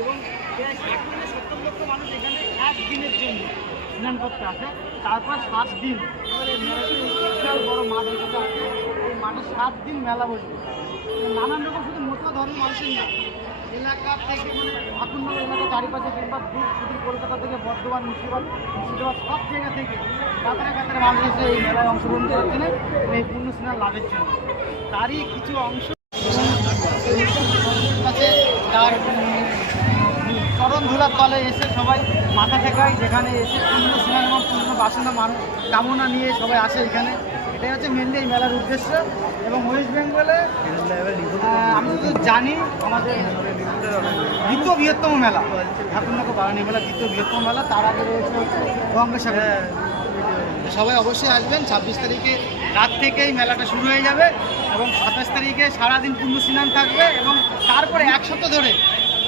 এবং প্রায় 60-70 লক্ষ মানুষ এখানে একদিনের জন্য স্নান করতে আসে। তারপর 7 দিন বিশাল বড় মাঠ এখানে আছে, এই মাঠে 7 দিন মেলা বসবে। নানান রকম শুধু মোটা ধর্মের মানুষের না, এলাকা থেকে মানে ঠাকুরনগর এলাকা চারিপাশে কিংবা দূর শুধু কলকাতা থেকে বর্ধমান, মুর্শিদাবাদ সব জায়গা থেকে কাতারে কাতারে মানুষ এসে এই মেলায় অংশগ্রহণ করার জন্য এই পুণ্য স্নান লাভের জন্য। তারই কিছু অংশ কাছে তার চরণ ধুলার তলে এসে সবাই মাথা ঠেকায়, যেখানে এসে পুণ্য স্নান এবং পুণ্য বাসনা মানুষ কামনা নিয়ে সবাই আসে এখানে। এটাই হচ্ছে মেনলি এই মেলার উদ্দেশ্য। এবং ওয়েস্ট বেঙ্গলে আমি তো জানি আমাদের দ্বিতীয় বৃহত্তম মেলা ঠাকুরনগর বারানি মেলা, দ্বিতীয় বৃহত্তম মেলা। তার আগে রয়েছে হচ্ছে গঙ্গাসাগর। সবাই অবশ্যই আসবেন। 26 তারিখে রাত থেকেই মেলাটা শুরু হয়ে যাবে এবং 27 তারিখে সারাদিন পুণ্য স্নান থাকবে। এবং তারপরে 1 সপ্তাহ ধরে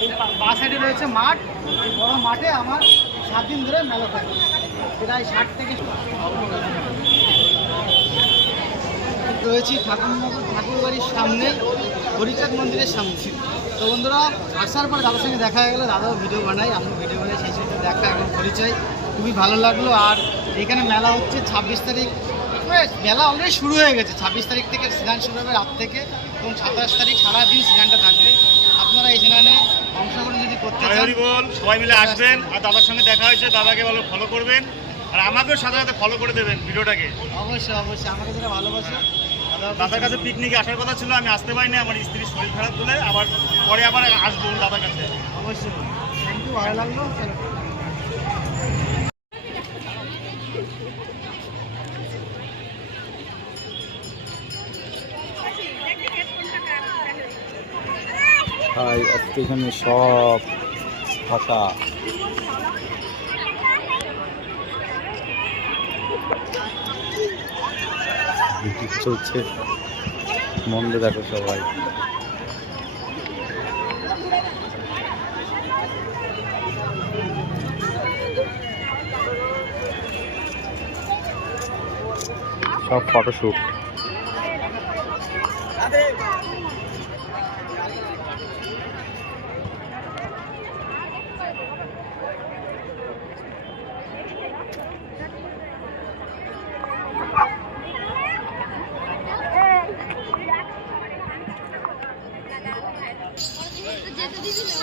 এই বাঁ সাইডে রয়েছে মাঠ, এই বড় মাঠে আমার 7 দিন ধরে মেলা থাকবে। প্রায় 60 থেকে রয়েছি ঠাকুরনগর ঠাকুরবাড়ির সামনে, হরিচাঁদ মন্দিরের সামনে। তো বন্ধুরা, আসার পর দাদার সঙ্গে দেখা হয়ে গেলো, দাদাও ভিডিও বানাই, আমি ভিডিও বানাই, সেই সাথে দেখা এবং পরিচয় খুবই ভালো লাগলো। আর এখানে মেলা হচ্ছে 26 তারিখ, মেলা অলরেডি শুরু হয়ে গেছে। 26 তারিখ থেকে স্নান শুরু হবে রাত থেকে এবং 27 তারিখ সারাদিন স্নানটা থাকবে। আপনারা এই স্নানে অংশগ্রহণ যদি করতে চান সবাই মিলে আসবেন। আর দাদার সঙ্গে দেখা হয়েছে, দাদাকে ভালো ফলো করবেন আর আমাকেও সাথে সাথে ফলো করে দেবেন ভিডিওটাকে। অবশ্যই অবশ্যই, আমাকে যেটা ভালোবাসে। দাদার কাছে পিকনিকে আসার কথা ছিল, আমি আসতে পারিনি, আমার স্ত্রীর শরীর খারাপ বলে। আবার পরে আবার আসবো দাদার কাছে। অবশ্যই, থ্যাংক ইউ, ভালো লাগলো। আজকে এখানে সব ফাঁকা। চলছে মন্দ, দেখো সবাই। সব ফটোশুট। যেতে দিবি না,